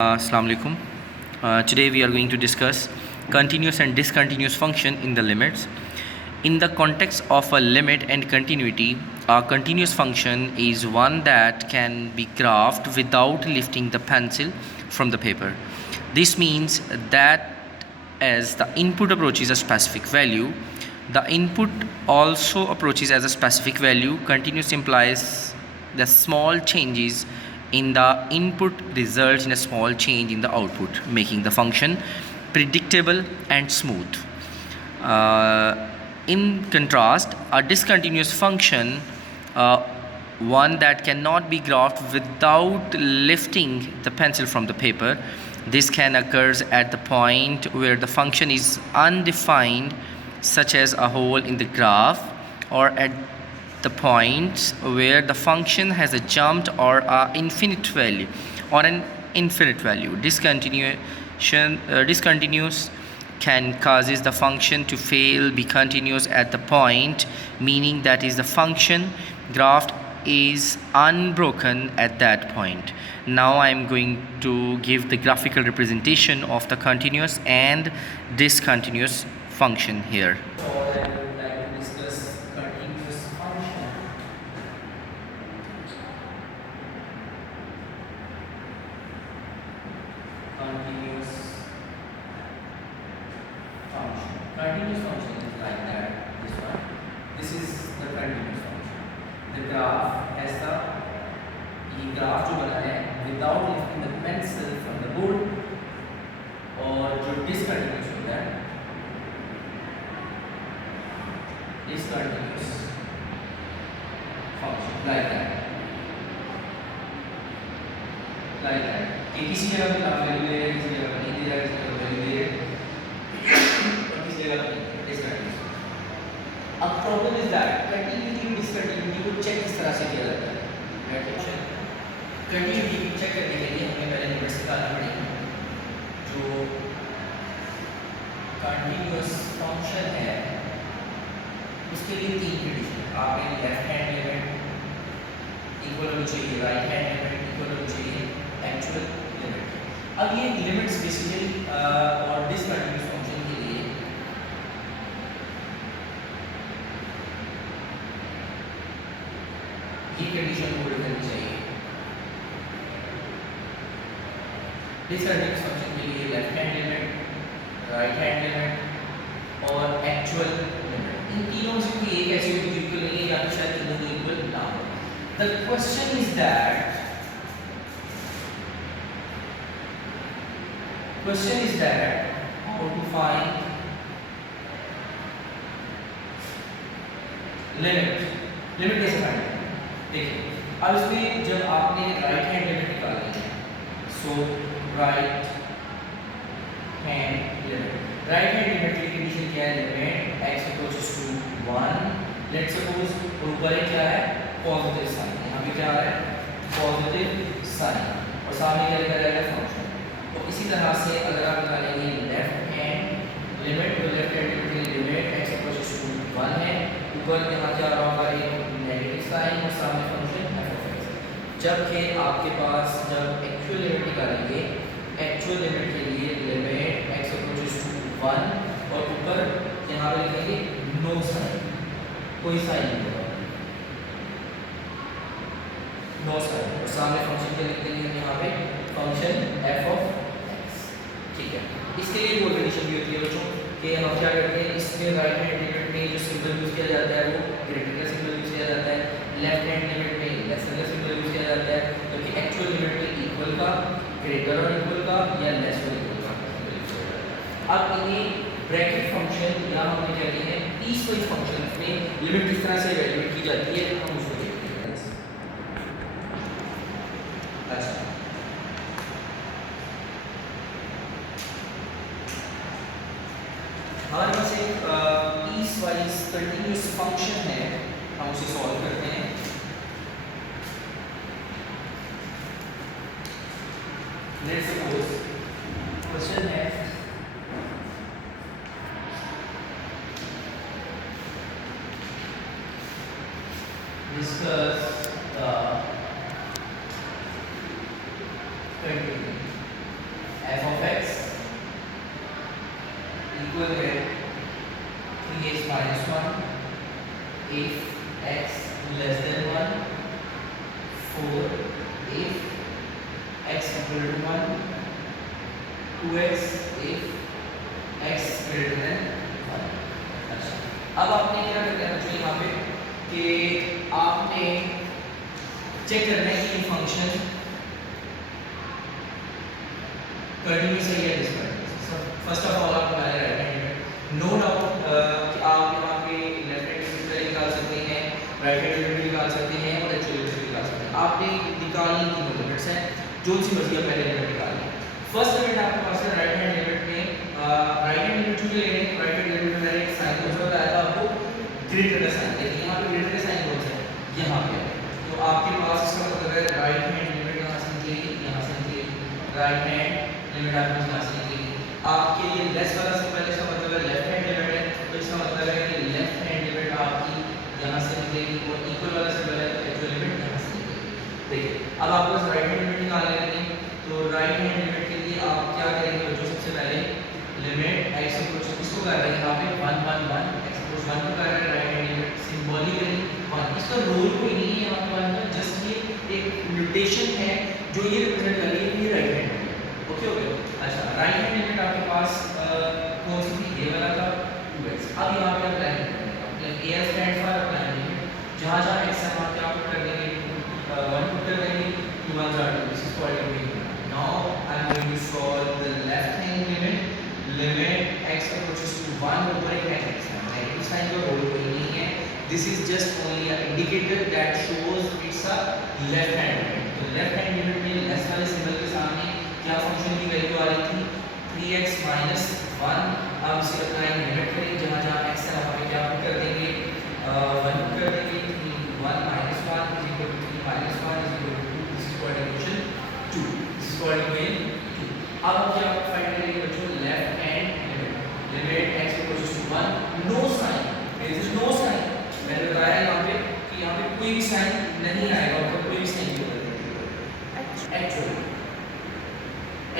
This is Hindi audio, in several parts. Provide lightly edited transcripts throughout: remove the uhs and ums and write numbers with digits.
Assalamu alaikum. Today we are going to discuss continuous and discontinuous function in the limits. In the context of a limit and continuity, a continuous function is one that can be graphed without lifting the pencil from the paper. This means that as the input approaches a specific value, the input also approaches as a specific value. Continuous implies the small changes in the input results in a small change in the output, making the function predictable and smooth. In contrast, a discontinuous function, one that cannot be graphed without lifting the pencil from the paper. This can occur at the point where the function is undefined, such as a hole in the graph, or at the point where the function has a jumped or an infinite value. Discontinuous can causes the function to fail be continuous at the point, meaning that is the function graph is unbroken at that point. Now I am going to give the graphical representation of the continuous and discontinuous function here. Continuous function is like that. This one. This is the continuous function. The graph has the graph जो बना है without lifting the pencil from the board, और जो discontinuous होता है discontinuous function like that. कि किसी जगह पे वैल्यू दे रहे हैं, किसी जगह पे नहीं दे रहा है, किसी जगह वैल्यू दे रहे हैं, और किसी जगह पे discontinuous. अब प्रॉब्लम इज दैट कंटिन्यूटी और डिसकंटिन्यूटी को चेक किस तरह से किया जाता है. कंटिन्यूटी को चेक करने के लिए हमें पहले लिमिट्स निकालना पड़ेगी. जो कंटिन्यूअस फंक्शन है उसके लिए तीन कंडीशन. आपने लेफ्ट हैंड लिमिट इक्वल होनी चाहिए, राइट हैंड लिमिट इक्वल होनी चाहिए एक्चुअल लिमिट. अब ये लिमिट्स बेसिकली और डिसकंटिन्यूअस फंक्शन के लिए ये कंडीशन होल्ड करनी चाहिए. डिसकंटिन्यूअस फंक्शन के लिए left hand limit, right hand limit और एक्चुअल लिमिट, इन तीनों में से कोई एक ऐसी होगी जो इक्वल नहीं है, या फिर शायद तीनों इक्वल ना हो. The question is that how to find limit कैसे फाइंड. देखिए अब इसमें जब आपने राइट हैंड लिमिट निकालनी है, सो राइट हैंड लिमिट की कंडीशन क्या है? Limit x approaches to 1. Let's suppose ऊपर है क्या है? Positive sign. यहाँ पे क्या आ रहा है? पॉजिटिव साइन, और सामने क्या लिखा रहेगा? फंक्शन. तो इसी तरह से अगर आप निकालेंगे लेफ्ट हैंड लिमिट, तो left hand limit x approaches to 1 है. ऊपर यहाँ क्या आ रहा होगा? एक नेगेटिव साइन और सामने फंक्शन f ऑफ x. जबकि आपके पास जब एक्चुअल लिमिट निकालेंगे, एक्चुअल लिमिट के लिए लिमिट x अप्रोचेस टू 1 और ऊपर यहाँ पे लिखेंगे नो साइन, कोई साइन नहीं होगा, नो साइन, और सामने फंक्शन क्या लिख देंगे यहाँ पे? Function f of x. ठीक है. इसके लिए वो कंडीशन भी होती है बच्चों कि हम क्या करते हैं, इसमें राइट हैंड लिमिट में जो सिंबल यूज किया जाता है वो ग्रेटर का सिंबल यूज किया जाता है, लेफ्ट हैंड लिमिट में लेसर का सिंबल यूज किया जाता है, जबकि एक्चुअल लिमिट में इक्वल का, ग्रेटर और इक्वल का या लेस और इक्वल का सिंबल यूज किया जाता है. अब इन्हें ब्रैकेट फंक्शन या हम कहते हैं पीसवाइज फंक्शन में लिमिट किस तरह से इवैल्यूएट की जाती है, हम उसको देखते हैं. अच्छा, हमारे पास एक पीसवाइज कंटिन्यूअस फंक्शन है, हम उसे सॉल्व करते हैं. लेट्स सपोज क्वेश्चन है discuss the continuity. इक्वल है 3x minus 1 if x less than 1, 4 if x equal to 1, 2x if x greater than 1। अच्छा, अब आपने क्या करना है बच्चों यहाँ पे कि आपने चेक करना है कि ये फंक्शन कंटिन्यूअस है या डिसकंटिन्यूअस। फर्स्ट ऑफ ऑल आप निकालें right hand limit. No doubt कि आप यहाँ पे लेफ्ट हैंड लिमिट निकाल सकते हैं, राइट हैंड लिमिट निकाल सकते हैं और एक्चुअल लिमिट निकाल सकते हैं। आपने निकालनी तीनों लिमिट्स हैं, जो सी मर्जी आप पहले लिमिट निकाल लें। फर्स्ट लिमिट आपके पास है राइट हैंड लिमिट में, राइट हैंड लिमिट जो ले रहे हैं राइट हैंड लिमिट में मैंने एक साइन कौन सा बताया था आपको, ग्रेटर का साइन। देखिए यहाँ पे ग्रेटर का साइन कौन सा है, यहाँ पे। तो आपके पास इसका मतलब है राइट हैंड लिमिट यहाँ से निकलेगी, यहाँ से निकलेगी, राइट हैंड लिमिट आपको यहाँ से निकलेगी। आपके लिए लेस वाला सिंबल इसका मतलब है लेफ्ट हैंड लिमिट है, तो इसका मतलब है कि लेफ्ट हैंड लिमिट आपकी यहाँ से निकलेगी और इक्वल वाला सिंबल है तो एक्चुअल लिमिट यहाँ से निकलेगी। देखिए अब आपको राइट हैंड लिमिट निकाल लेनी है, तो राइट हैंड लिमिट के लिए आप क्या करेंगे बच्चों, सबसे पहले लिमिट x अप्रोच किसको कर रहे हैं यहाँ पे 1 1 1 x अप्रोच 1 को कर रहे हैं, राइट हैंड लिमिट सिंबॉलिकली 1। इसका रोल कोई नहीं है यहाँ पे 1 का, जस्ट ये एक नोटेशन है जो ये रिप्रेजेंट कर रही है कि राइट हैंड लिमिट। ओके हो गया। अच्छा, राइट हैंड लिमिट आपके पास कौन सी थी, ये वाला था 2x। अब यहाँ पे अप्लाई करेंगे, a stand for apply limit, जहाँ जहाँ x है वहाँ क्या पुट कर देंगे 1 पुट कर देंगे, 2 1 are 2, this is called limit। Now I am going to solve the left hand limit, limit x approaches to 1 ऊपर एक negative sign, negative sign का रोल कोई नहीं है, this is just only an indicator that shows it's a left hand limit। तो left hand limit में लेस वाले सिंबल के सामने क्या फंक्शन की वैल्यू आ रही थी 3x minus 1। अब इसे अप्लाई लिमिट करेंगे, जहाँ जहाँ x है वहाँ पे क्या पुट कर देंगे 1 पुट कर देंगे, 1 minus 1 is equal to 3 minus 1 is equal to 2, this is called equation 2, this is called equation 2। अब हम क्या फाइंड करेंगे बच्चों, left hand limit, limit x equals to 1, no sign, there is no sign। मैंने बताया यहाँ पे कि यहाँ पे कोई भी साइन नहीं आएगा, मतलब कोई भी साइन नहीं होगा एक्चुअली,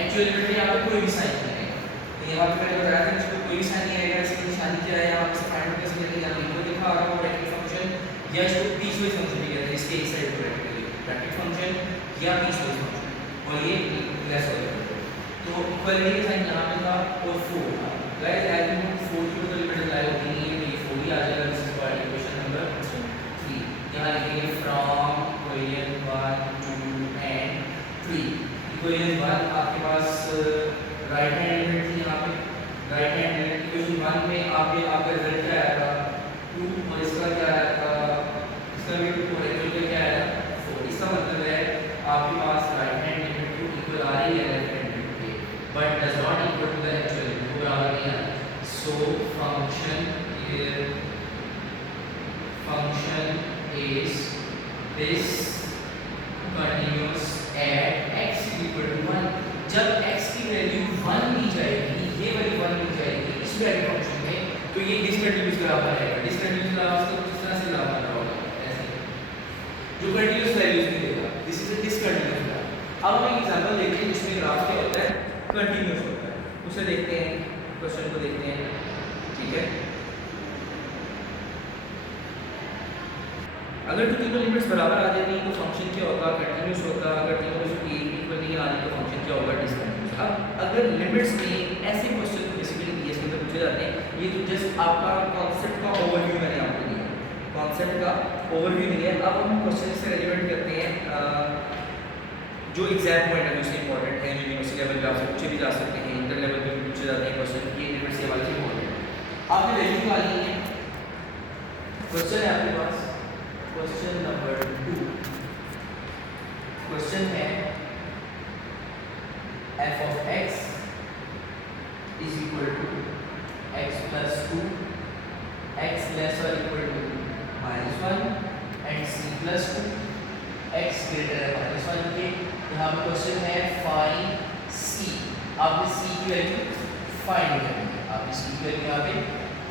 एक्चुअल लिमिट में यहाँ पे कोई भी साइन नहीं आएगा। तो यहाँ पे मैंने बताया था कि इसको कोई भी साइन नहीं आएगा, इसकी निशानी क्या है यहाँ पे फाइंड कैसे करेंगे, यहाँ पे दिखा रहा हूँ ब्रैकेट फंक्शन या इसको पीसवाइज फंक्शन भी कहते हैं, इसके एक साइड ब्रैकेट फंक्शन या पीसवाइज फंक्शन, और ये लेस हो जाएगा। तो इक्वालिटी का साइन यहाँ पे था और 4 था, गाइस एज यू नो 4 की तो लिमिट अप्लाई होती नहीं है, ये 4 ही आ जाएगा। This is called equation number 3। यहाँ लिखेंगे फ्रॉम इक्वेशन 1 2 एंड 3। इक्वेशन 1 आपके पास राइट हैंड लिमिट थी, यहाँ पे राइट हैंड लिमिट इक्वेशन 1 में आपका रिजल्ट क्या आया था 2 और इसका क्या आया था, इसका भी 2 और एक्चुअल क्या आया था 4। इसका मतलब है आपके पास right hand limit to equal आ रही है लेफ्ट हैंड लिमिट के, but does not equal to the actual limit, वो बराबर नहीं है। So function is discontinuous at x equal to 1। जब x की वैल्यू 1 ली जाएगी, ये वाली 1 ली जाएगी इस वैल्यू फंक्शन में, तो ये डिसकंटिन्यूअस बराबर आएगा। डिसकंटिन्यूअस बराबर तो किस तरह से बराबर होगा, ऐसे जो कंटीन्यूअस वैल्यूज नहीं देगा, this is a discontinuous graph. अब हम एक एग्जांपल देखते हैं जिसमें ग्राफ क्या होता है कंटीन्यूअस होता है, उसे देखते हैं, क्वेश्चन को देखते हैं, ठीक है। अगर तो तीनों लिमिट्स बराबर आ जाती तो फंक्शन क्या होगा, कंटीन्यूअस होगा। अगर तीनों में से एक इक्वल नहीं आ रही तो फंक्शन क्या होगा, डिसकंटीन्यूअस। अब अगर लिमिट्स में ऐसे क्वेश्चन बेसिकली बीएस के अंदर पूछे जाते हैं, ये तो जस्ट आपका कॉन्सेप्ट का ओवरव्यू मैंने आपको दिया, कॉन्सेप्ट का ओवरव्यू दिया। अब हम क्वेश्चन से रिलेवेंट करते हैं जो एग्जैक्ट पॉइंट है जो इससे इंपॉर्टेंट है, जो यूनिवर्सिटी लेवल पे आपसे पूछे भी जा सकते हैं, इंटर लेवल पे भी पूछे जाते हैं क्वेश्चन, ये लिमिट्स के हवाले से इंपॉर्टेंट है। आपने वैल्यू निकालनी है, क्वेश्चन है आपके पास क्वेश्चन नंबर 2। क्वेश्चन है f of x is equal to x plus 2, x less or equal to minus 1 and c plus 2, x greater than minus 1 के। यहाँ पे क्वेश्चन है फाइंड c। आपने c की वैल्यू फाइंड करनी है, आपने c की वैल्यू यहाँ पे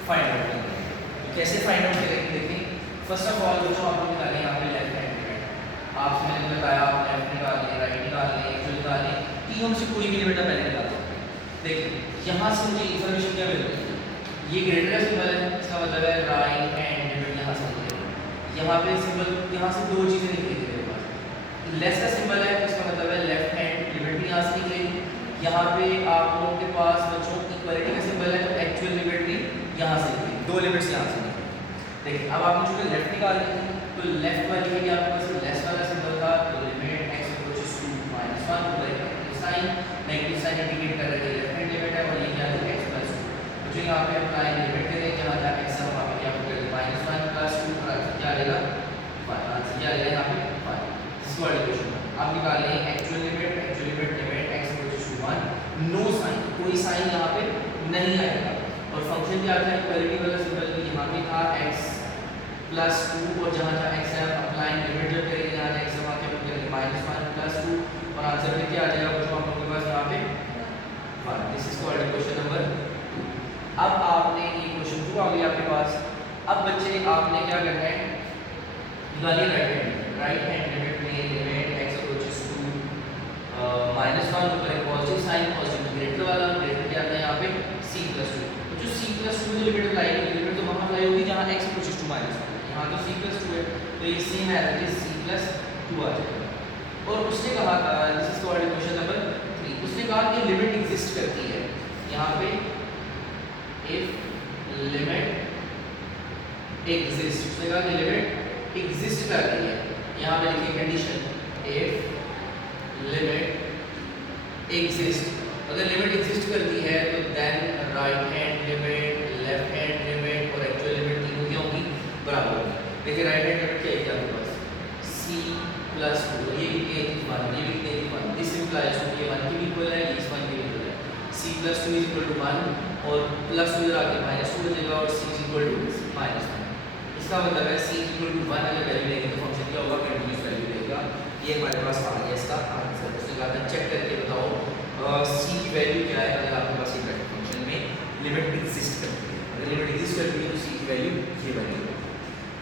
फाइंड आउट करनी है। तो कैसे फाइंड आउट करेंगे, देखिए फर्स्ट ऑफ ऑल जो आप लोग निकालें यहाँ पे लेफ्ट हैंड लिमिट, आपसे मैंने बताया आप लेफ्ट निकाल लें, राइट निकाल लें, एक्चुअल निकाल लें, तीनों में से कोई भी लिमिट आप पहले निकाल सकते हैं। देखिए यहाँ से मुझे इन्फॉर्मेशन क्या मिल रही है, ये ग्रेटर का सिंबल है, इसका मतलब है राइट हैंड लिमिट यहाँ से निकलेगी। यहाँ पे सिंबल, यहाँ से दो चीज़ें निकलेगी मेरे पास। लेस का सिंबल है, इसका मतलब है लेफ्ट हैंड लिमिट भी यहाँ से निकलेगी। यहाँ पे आप लोगों के पास बच्चों इक्वालिटी का सिंबल है, तो एक्चुअल लिमिट भी यहाँ से निकलेगी, दो लिमिट्स यहाँ से निकलेगी। देखिए अब आपने चूँकि लेफ्ट निकालनी थी, तो लेफ्ट वाली के लिए आपके पास लेस वाला सिंबल था, तो लिमिट x अप्रोचेस टू -1 ऊपर एक नेगेटिव साइन इंडिकेट कर रही है लेफ्ट हैंड लिमिट है, और ये क्या है x + 2। तो जो यहाँ पे अप्लाई लिमिट करें, जहाँ जहाँ x है वहाँ पे क्या होगा -1 + 2, और आंसर क्या आएगा 1, आंसर क्या आएगा यहाँ पे 1। दिस वाली क्वेश्चन आप निकाल लें actual limit limit x approaches to 1, no sign, कोई साइन यहाँ पे नहीं आएगा, और फंक्शन क्या था इक्वालिटी वाला सिंबल यहाँ पे था x + 2, और जहाँ जहाँ x है अप्लाई लिमिट जब करेंगे जहाँ जहाँ x है वहाँ क्या करेंगे -1 + 2, और आंसर में क्या आ जाएगा बच्चों आप लोगों के पास यहाँ पे 1। This is called question number 2। अब आपने ये क्वेश्चन 2 आ गया आपके पास। अब बच्चे आपने क्या करना है, निकालिए राइट हैंड लिमिट में लिमिट x अप्रोचेस टू -1 ऊपर एक पॉजिटिव साइन, पॉजिटिव ग्रेटर वाला, ग्रेटर क्या आता है यहाँ पे c + 2। तो जो c + 2 की लिमिट अप्लाई होगी, लिमिट तो वहाँ अप्लाई होगी जहाँ x अप्रोचेस टू -1, यहाँ तो c + 2 है, तो ये सेम है c + 2 आ जाएगा। और उसने कहा था, this is called question number 3, उसने कहा कि लिमिट एग्जिस्ट करती है, यहाँ पे इफ लिमिट एग्जिस्ट, उसने कहा कि लिमिट एग्जिस्ट कर रही है, यहाँ पे लिखिए कंडीशन इफ लिमिट एग्जिस्ट, अगर लिमिट एग्जिस्ट करती है तो then right hand limit, left hand limit और एक्चुअल लिमिट तीनों क्या होंगी, बराबर होंगी। देखिए राइट हैंड लिमिट क्या है आपके पास c + 2, ये भी कितनी थी 1, ये भी कितनी थी 1, दिस इंप्लाइज टू ये 1 के भी इक्वल है, ये इस 1 के भी इक्वल है, c + 2 = 1, और प्लस 2 इधर आके -2 हो जाएगा, और c = -1। इसका मतलब है c = 1 अगर वैल्यू लेंगे तो फंक्शन क्या होगा, कंटीन्यूअस वैल्यू देगा। ये हमारे पास आ गया इसका आंसर। उसने कहा था चेक करके बताओ c की वैल्यू क्या है अगर आपके पास ये फंक्शन में लिमिट एग्जिस्ट करती है, अगर लिमिट एग्जिस्ट करती है तो c की वैल्यू ये वैल्यू है।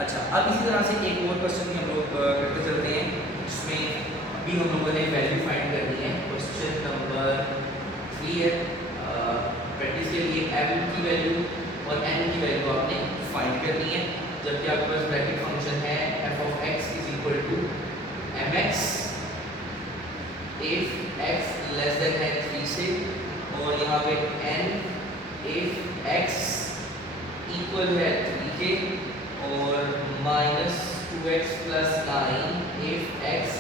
अच्छा, अब इसी तरह से एक और क्वेश्चन भी हम लोग करते चलते हैं, जिसमें भी हम लोगों ने वैल्यू फाइंड करनी है। क्वेश्चन नंबर 3 है, प्रैक्टिस के लिए m की वैल्यू और n की वैल्यू आपने फाइंड करनी है, जबकि आपके पास ब्रैकेट फंक्शन है f of x = mx if x less than 3 से, और यहाँ पे n if x इक्वल है 3 के, और -2x + 9 if x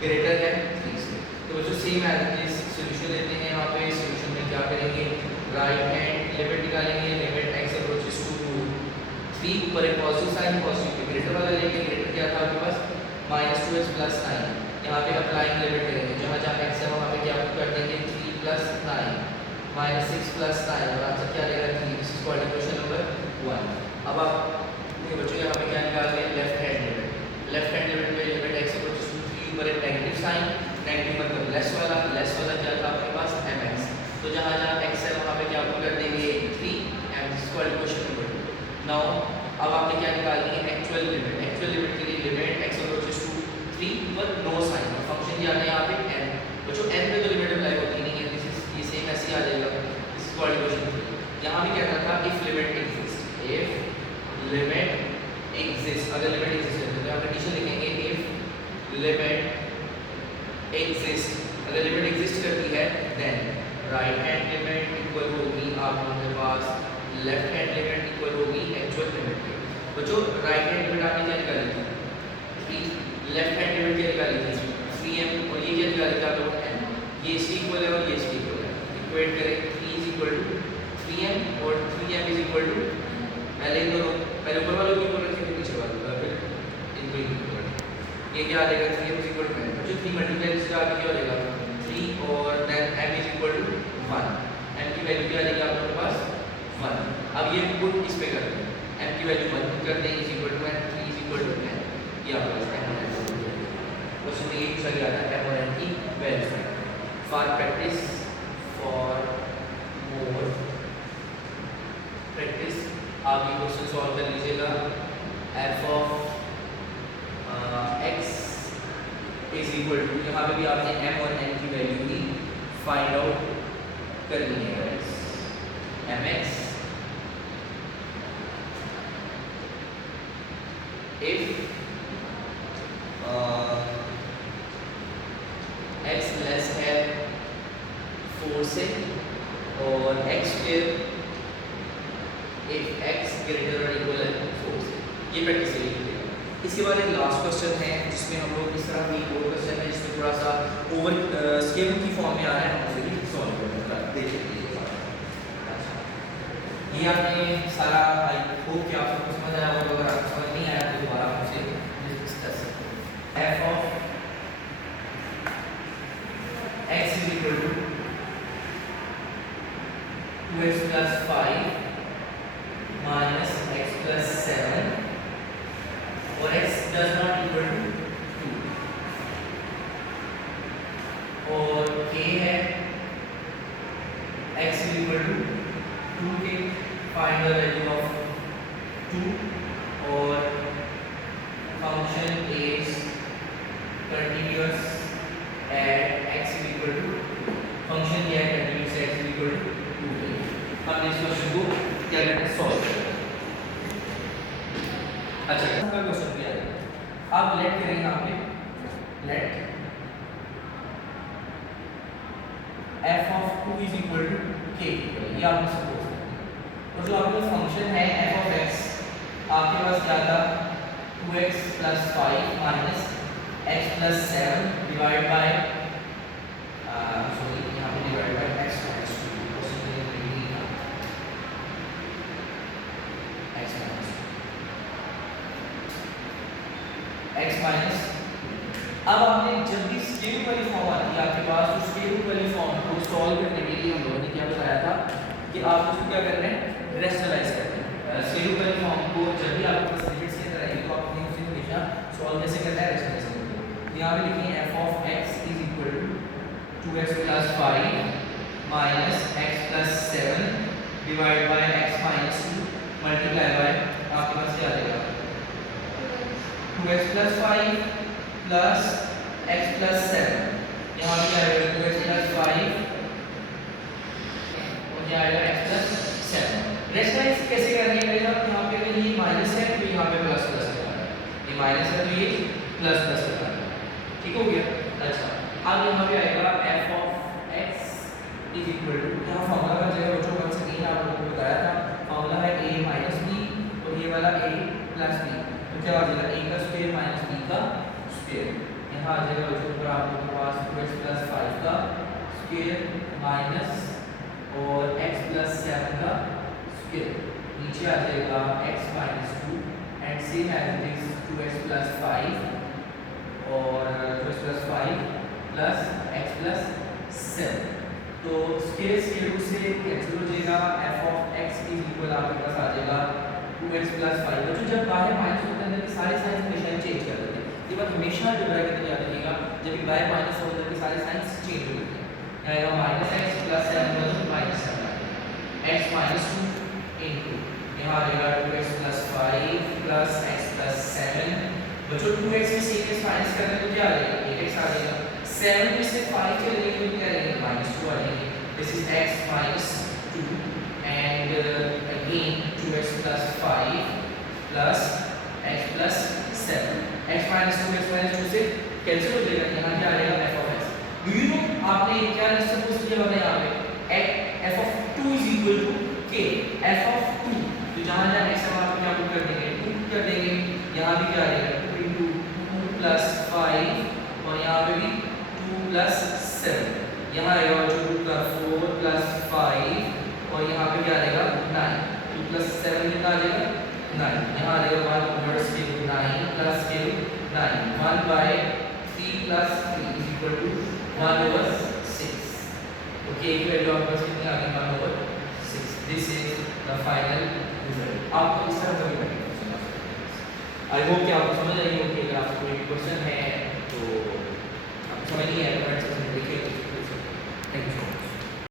ग्रेटर है 3 से। तो जो सेम है सॉल्यूशन लेते हैं, यहाँ पे सॉल्यूशन में क्या करेंगे, राइट हैंड लिमिट निकालेंगे, लिमिट x अप्रोचेस टू 3 ऊपर एक पॉजिटिव साइन, पॉजिटिव ग्रेटर वाला लेंगे, ग्रेटर क्या था आपके पास -2x + 9, यहाँ पे अप्लाइंग लिमिट करेंगे, जहाँ जहाँ x है वहाँ पे क्या कर देंगे 3 + 9 -6 + 9, और आंसर क्या आएगा 3। This is called question number 1। अब आप बच्चों यहाँ पे क्या निकाल रहे हैं, left hand limit, left hand limit में लिमिट x अप्रोचेस टू 3 ऊपर एक नेगेटिव साइन, नेगेटिव मतलब लेस वाला क्या था आपके पास mx, तो जहाँ जहाँ x है वहाँ पे क्या आपको कर देंगे 3 m। This is called question number 2। Now अब आपने क्या निकालनी है, एक्चुअल लिमिट के लिए लिमिट x अप्रोचेस टू 3 ऊपर नो साइन, और फंक्शन क्या है यहाँ पे n, बच्चों n पे तो लिमिट अप्लाई होती नहीं है, दिस इज ये सेम ऐसे आ जाएगा। This is called question 3। यहाँ भी कहना था if limit exist, if limit exist, अगर लिमिट एग्जिस्ट है तो यहाँ कंडीशन लिखेंगे इफ लिमिट एग्जिस्ट, अगर लिमिट एग्जिस्ट करती है then right hand limit equal होगी आप लोगों के पास लेफ्ट हैंड लिमिट इक्वल होगी एक्चुअल लिमिट के। तो जो राइट हैंड लिमिट आपने क्या निकाली थी 3, लेफ्ट हैंड लिमिट क्या निकाली थी 3m, और ये क्या निकाली थी आप लोग n, ये इसकी इक्वल है और ये इसकी इक्वल है, इक्वेट करें 3 = 3m और 3m = पहले इन दोनों, पहले ऊपर वालों की इक्वल रखें फिर नीचे वालों का, फिर इनको इक्वल रखें, ये क्या आ जाएगा 3m = 10, जो 3 मल्टीप्लाई से आगे क्या हो जाएगा 3, और देन m = 1, m की वैल्यू क्या आ जाएगी आप लोगों के पास 1। अब ये पुट इस पे कर दें, m की वैल्यू 1 पुट कर दें = 1, 3 = 10, ये आपके पास m और n हो जाएगा। क्वेश्चन में ये पूछा गया था m और n की value find. For practice, for more practice आप ये क्वेश्चन सॉल्व कर लीजिएगा। f of x = यहाँ पे भी आपने m और n की वैल्यू ही फाइंड आउट करनी है गाइस। mx से और x square if x greater or equal है 4 से। ये प्रैक्टिस है। इसके बाद एक लास्ट क्वेश्चन है जिसमें हम लोग इस तरह की और क्वेश्चन है जिसमें थोड़ा सा ओवर स्केल की फॉर्म में आ रहा है, हम उसे भी सॉल्व करना देख लीजिए। ये आपने सारा आई होप कि आप सबको समझ आया होगा। अगर आपको समझ नहीं आया तो दोबारा मुझसे डिस्कस सकते हैं। f of x is equal to 2x plus 5 minus x plus 7 और x does not equal to 2 और k है x is equal to 2k, find the value of 2 और function is continuous at x is equal to function क्या है continuous at x is equal to 2k। हम इस क्वेश्चन को क्या करते हैं सॉल्व करते हैं। अच्छा का क्वेश्चन भी आएगा। अब लेट करेंगे यहाँ पे late f of 2 is equal to k, ये आपने सपोज करना है। और जो आपका फंक्शन है f of x आपके पास क्या था 2x plus 5 minus x plus 7 divide by sorry यहाँ पे divide by x minus 2 question में नहीं था x minus x माइनस। अब आपने जब भी स्केल वाली फॉर्म आती है आपके पास तो स्केल वाली फॉर्म को सॉल्व करने के लिए हम लोगों ने क्या बताया था कि आप उसको क्या करना है रेशनलाइज करना है। स्केल वाली फॉर्म को जब भी आपके पास लिमिट्स के अंदर आएगी तो आपने उसे हमेशा सॉल्व कैसे करना है रेशनलाइज करना है। तो यहाँ पे लिखिए f of x is equal to 2x plus 5 minus x plus 7 divided by x minus 2 multiply by आपके पास क्या आ जाएगा 2x plus 5 plus x plus 7 यहाँ पे आएगा 2x plus 5 और यहाँ आएगा x plus 7। रेशनलाइज कैसे करनी है मेरे साथ, यहाँ पे अगर ये माइनस है तो यहाँ पे प्लस प्लस लगा है, ये माइनस है तो ये प्लस प्लस लगा है, ठीक हो गया। अच्छा अब यहाँ पे आएगा f of x is equal to यहाँ फॉर्मूला का जगह बच्चों once again आप लोगों को बताया था फॉर्मूला है a minus b और ये वाला a plus b तो क्या आ जाएगा a का स्क्वायर माइनस b का स्क्वायर। यहाँ आ जाएगा बच्चों पर आप लोगों के पास 2x plus 5 का स्क्वायर माइनस और x plus 7 का स्क्वायर, नीचे आ जाएगा x minus 2 and same as it is 2x plus 5 और 2x plus 5 plus x plus 7 तो स्क्वायर स्क्वायर रूट से कैंसिल हो जाएगा। f of x is equal आपके पास आ जाएगा 2x plus 5। बच्चों जब बाहर माइनस होता है अंदर के सारे साइंस हमेशा चेंज कर देते हैं, ये बात हमेशा अलजेब्रा के अंदर याद रखिएगा जब भी बाहर माइनस होता है सारे साइंस चेंज हो जाते हैं। आएगा minus x plus 7 minus 7 x minus 2 into यहाँ आ जाएगा 2x plus 5 plus x plus 7। बच्चों 2x में से 1x माइनस करने तो क्या आ जाएगा 1x आ जाएगा, 7 में से 5 चले जाएंगे तो क्या रहेगा -2 आ जाएंगे। This is x minus 2 and again 2x plus 5 plus x plus 7 x minus 2 से कैंसिल हो जाएगा, यहाँ क्या आ जाएगा f of x। Do you know आपने क्या सपोज किया होगा यहाँ पे f of 2 is equal to k f of 2 तो जहाँ जहाँ x हम आपको क्या पुट कर देंगे 2 कर देंगे, यहाँ भी क्या आ जाएगा 2 into 2 plus 5 और यहाँ पे भी 2 plus 7 यहाँ आएगा जो 2 का 4 plus 5 और यहाँ पे क्या आएगा 9 2 plus 7 कितना आ जाएगा 9 यहाँ आ जाएगा 1 over cube 9 plus cube 9 1 by 3 plus 3 is equal to 1 over 6 okay की वैल्यू आपके पास कितनी आ गई 1 over 6। This is the final result. आपको इस तरह कभी करेंगे। आई होप कि आपको समझ आई होगी। अगर आपको कोई क्वेश्चन है तो आपको समझ नहीं आया तो कमेंट सेक्शन में लिखिए। Thank you.